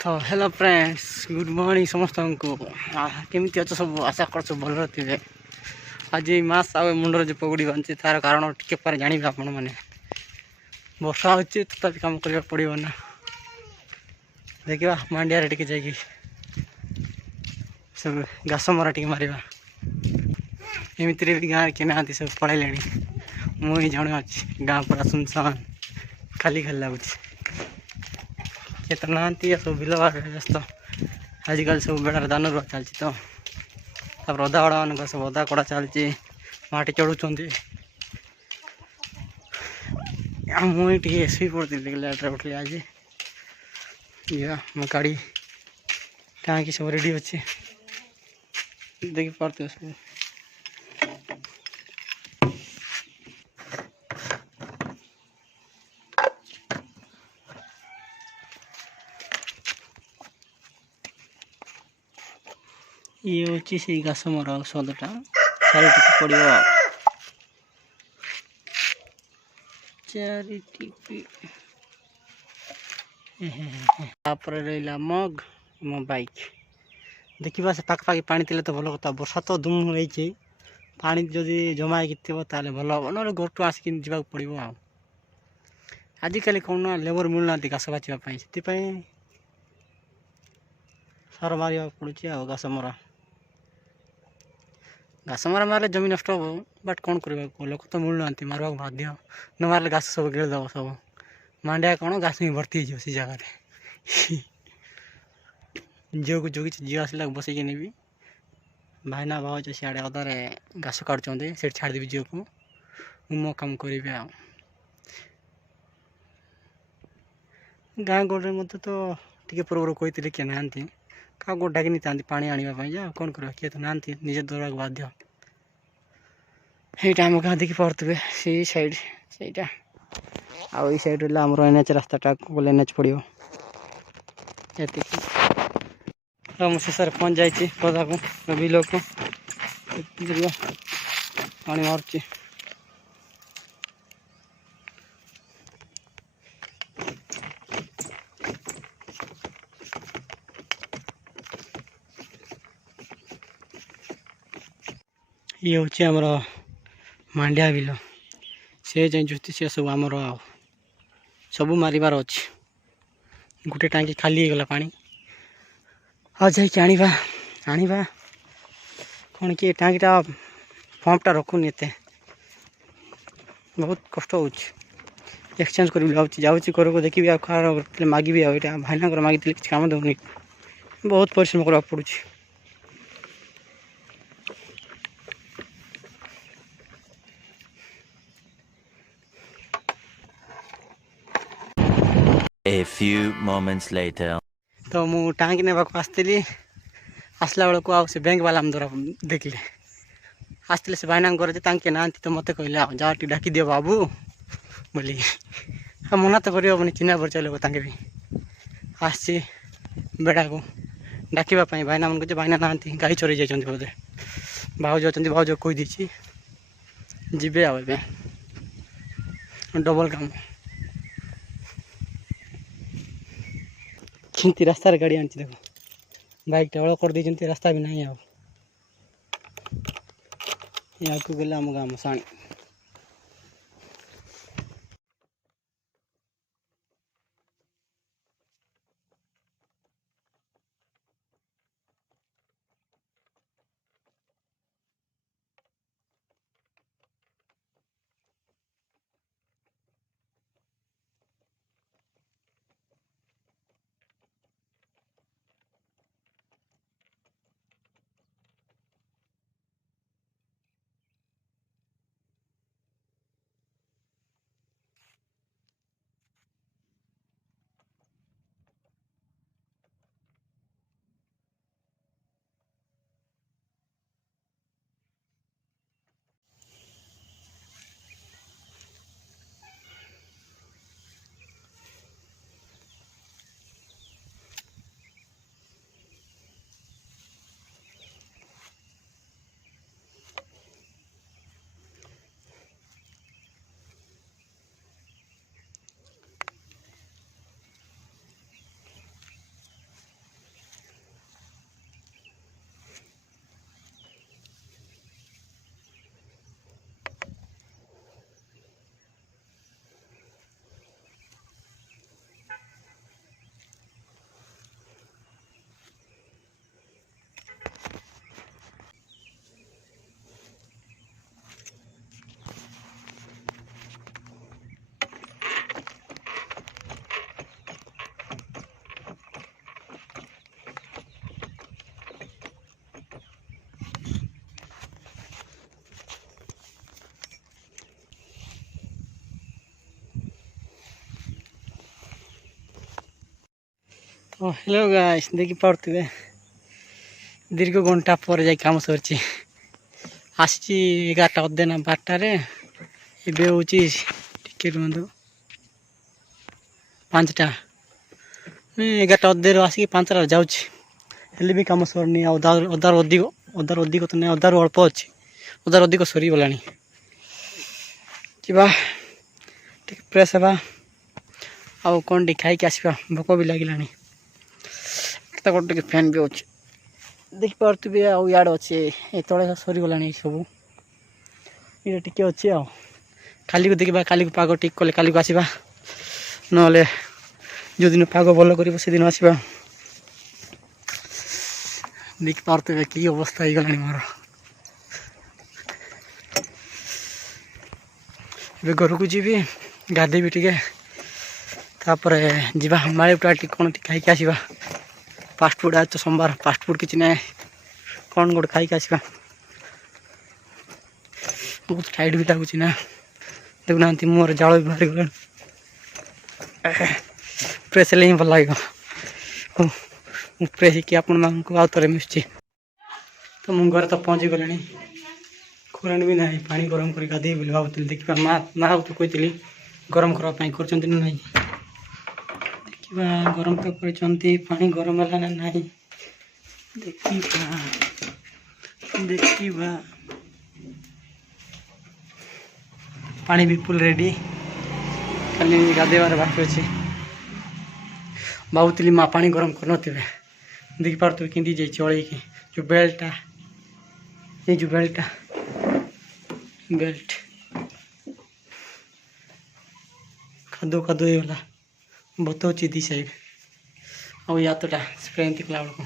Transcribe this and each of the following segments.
तो hello friends good morning समस्त को केमी अच्छे सब आशा कर सब भल थे। आज मास आ मुंडर जो पगड़ी बांधे तार कारण टिके पर जानवे आपण मैंने वर्षा हो तथा कम करने पड़ो ना। देखा मांडिया टे जा सब घास मरा टे मार एमती भी गाँव के ना सब पलैले मुझे जड़े अच्छी गाँ पूरा सुनसान खाली खाली लगुच किए तो ना सब बिल व्यस्त आजिकल सब बेड़ार दान रुआ चलती तो अदा बड़ा मान सब अदा कड़ा चलती माटी चढ़ुं मुझे शुई पड़ी लेट्रे उठली आज मो गाड़ी टाँगी सब रेडी अच्छे देखी पार्थ सब ये हूँ से घास मरा औषधटा चार पड़ो रहा मग मो बाइक देखा से पाखापाखि पानी थे तो भल कथा बर्षा तो धूम हो पानी जदि जमा थोड़ा भल हम ना घर टू आसिक जावाक पड़ो आजिकल कौन लेबर मिलूना घास बाछवाई से सार मार पड़ू घास मरा घास मरा मारे जमी नष्ट हो बट कौन कर लोक तो मिलूना मारवा बाध्य न मारे घास सब गिरदब सब मांडिया कौन घास ही भर्ती हो जगह झील को जगि झी आसला बसैक नेबी भाईना भाव सियाड़े अदारे घास काटुंट से छाड़देवी झील को मो कम करी गाँ गड़े मत तो टे पूर्व कही किए ना क्या गोट डाक नहीं था पा आने जा कौन कर किए तो ना निजे दौड़ा बाध्य ये आम गाँ देखी पारे से सैड से आई सैड रहा एनएच रास्ता गले एनएच पड़ो ये मुझे शेष पहुँच जाइए पदा को बिल को पानी मार्च ये हूँ आमर मांडिया बिल से जुति से सब आमर सब मारिबार अच्छे गोटे टाँगी खाली गला पा आज जाइए आने कौन कि टाँगीटा पंपटा रखुनि एत बहुत कष्ट हो एक्सचेंज कर जाऊँगी घर को देखी खार मागिबी आईटा भाईना मागी किसी काम दूनी बहुत परिश्रम करने पड़ू। A few moments later. तो मु टाँगी ने आसती आसला बेलू आ बैंक वाला द्वारा देखले आसते से भाईना घर से ना तो मत कहले जा डाक दियो बाबू बोली मना तो कर चिन्ह परिचय लोक भी आसी बेड़ा को डाकवाई भाईना मन को भाईना ना गाई चरई जाइए बोधे भाज अच्छा भाज कहीदी जीवे आ डबल काम किंती रास्तार गाड़ी आनी देखो बाइक टा कर दी रास्ता भी नहीं आगे गले आम गाँव मसाणी तो हेलो गाइस देखि पारुथिबे दीर्घ घंटा पर जाई काम सरछि आसी 11टा अधे ना 12टा रे एबे होची टिके रुंदो 5टा मैं 11टा अधे रो आसी 5टा जाउछि हेले भी काम सरनी अदार अधिक तो नहीं अदार अल्प अच्छी अदार अधिक सरी गलानी जीवा टिके प्रेस हेबा आउ कौन टी खाई आसवा भोक भी लगिलानी टिके फैन भी अच्छे देखि पारुथिबे आउ याड अच्छे ए तळे सरी गलानी सब ये टिके अच्छे आ काली को देखा काली को पाग ठीक कले काली को आसवा नले जो दिन पाग भल कर से दिन आसवा देखि पारुथिबे कि अवस्था हो गलानी मोर ए घर को जीवी गाधे भी टिके तापर जीवा माड़ीपुरा टी कौन खाई आसवा फास्टफुड आज तो सोमवार फास्टफुड किसी ना कौन गोटे खाई आसवा बहुत टाइट भी लगुच ना देखुना मोर जाल भी बाहरी गला प्रेस ही भल लगे प्रेस कि आपण आउ थे मिसुची तो मुझे घर तो पहुँची गला करेन्ट भी ना पानी गरम कर गाधे बोली भावुली देखा माँ तो कही गरम करवाई कर ना गरम तो करती पानी गरम है ना नहीं देखा पानी भी फुल रेडी खाली गाधेबार बाकी अच्छे भावुली माँ पानी गरम कर देखी पार्थे कि जाए चल जो बेल्टा ये जो बेल्ट खादो खादो होगा बताऊँ दी साइड आ या तो स्प्रे एमती कला बेलू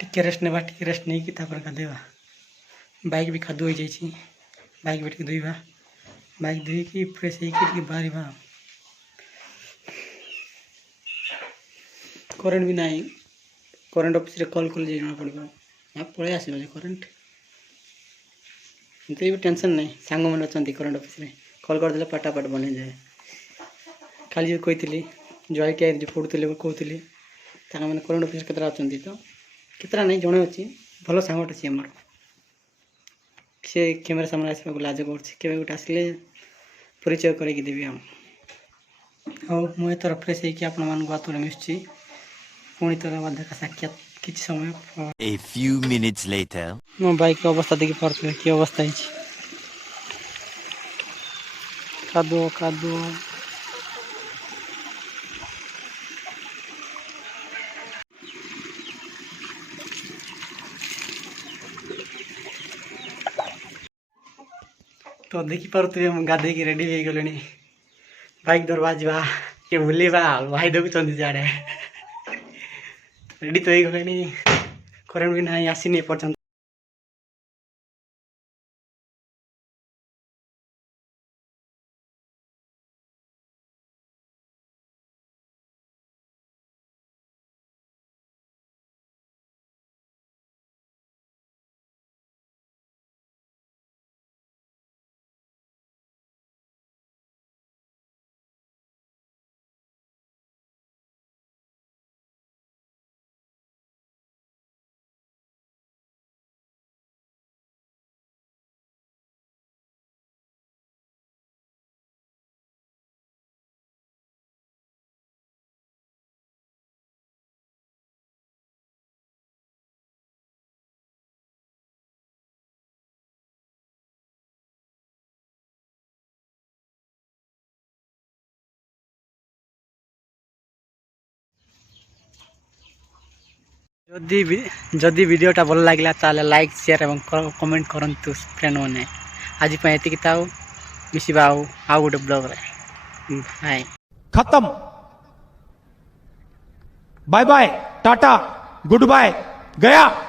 टिके रेस्ट नेबा टिके रेस्ट नहीं कि गाधेबा बाइक भी खादो हो जाए बाइक भी धोइबा बाइक धोईकी फ्रेश होगी बाहर करेन्ट भी ना करेन्ट ऑफिस रे कॉल कल जाना पड़ो आप पलि आस करेन्ट भी टेंशन नहीं सांग मैंने अच्छा करेन्ट ऑफिस रे कॉल करदे पाटापाट बन जाए खाली जो कही जॉय क्या जो पढ़ुले कहती मैंने करेन्ट ऑफिस केतरा अच्छा तो केतरा नहीं जड़े अच्छी भल सांगट सी आमर से कैमेरा सामने आसवा लाज कर गोटे आसिले परिचय करके देवी हम हाँ मुझे थर फ्रेश होकर आपण मानक आतुरे मिसुची पुणी थर देखा साक्षात किसी समय A few minutes later. मो बाइक की अवस्था देखी पार्थे कि अवस्था है कादो कादो तो देखी पार्थे गाधे की रेडी हो गले बाइक धरवा जा कि बुलवा भाई देखुं जाड़े रेडी तो हो गले करेन्ट भी ना आसनी पर्यटन जदि वीडियोटा भल लगे ताले लाइक शेयर और कमेंट करंतु फ्रेंड मैंने आज ये था मिसवा आउ गोटे ब्लॉग रे बाय खत्म bye bye tata goodbye गया।